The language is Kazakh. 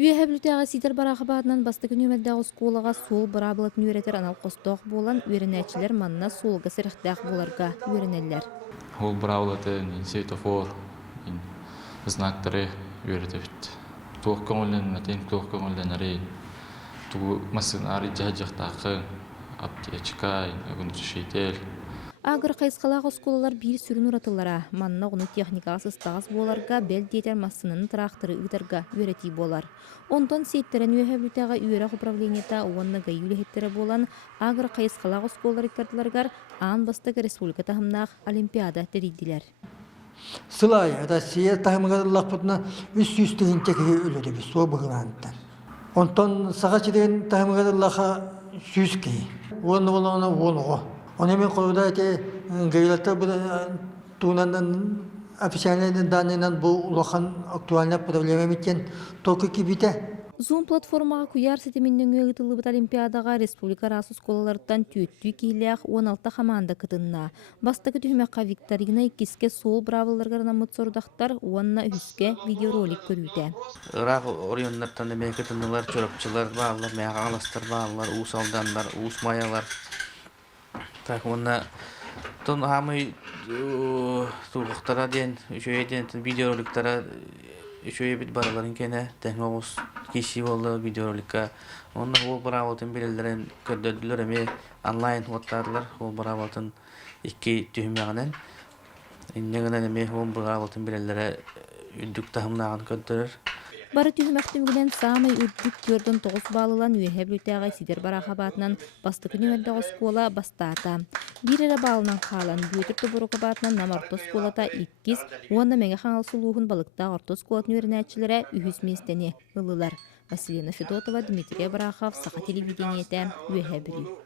Үйәһәблүтәға ситер барахабатынан басты күнүмәддәғы сколаға сол барабылатын үйретер анал қостоқ болан үйренәчілер манна солға сырықтақ боларға үйренелер. Ол браулатын светофор, знактары үйретебит. Туох көңілін, мәтен туох көңілін әрі, туғы масынары жа-жақтақы, аптечка, үгінді шейтел. Агыр қайысқалағы сколалар бір сүрін ұратылара, манна ғыны техникаға сыстағыз боларға бәл детер массынын трақтыры ұйтарға үйрети болар. Онтон сейттерін үйәһәблүтәға үйерақ управлениета уанна гайюлі болан агыр қайысқалағы сколалар иккардыларғар аан бастығы республика тахымнақ олимпиада тәрейділер. Сылай, Россия тахымығадыллақ бұтына 300 тегінче кеге өледі біз, сол бұғынанттан. Онтон саға чедеген тахымығадыллаға 100 кеге. Оны болуына оныға. Оны мен қойуда әте гейлатта туғынан официальный данныйнан бұл ұлақан актуальна проблема мекен толқы кебіте. Zoom платформаға күйар сетеменнен өғітілі бұт олимпиадаға республика расу сколалардан түйетті кейліяқ 16 команда кытынна. Бастығы түймеққа Викторина иккеске сол бравыларғарына мұтсордақтар уанна үске видеоролик көрүйді. Irak oryanlardan emeğe kıtındılar, çorapçılar bağlılar, meyağa ağlastar bağlılar, uğus aldanlar, uğus mayalar. Tak ona ton hamı tuğluqtara den, şöyle videoroliktara şöyle bir baraların kene teknolojis kişi oldu videorolika. Onda o bravatın belirlerin kördüler eme online otlarlar, o bravatın iki tühümyağının. İnnegenen eme o bravatın belirlere üddük tahımnağın kördüler. Бары түйімәқтімгілен самай үрдік көрдің 9 балылан үйәһәблүтәға сидер барахабатынан басты күнемәдді скола бастата. Бір әрі балынан қалан бүйетір тұбырықы батынан намарты сколата 2, онда мәңі қаңал сұлуғын балықта орты сколатын өрінәтшілері үйіз местені ұлылар. Василина Федотова, Дмитрий Барахов, Сақа телевидениеті, үйәһәблү.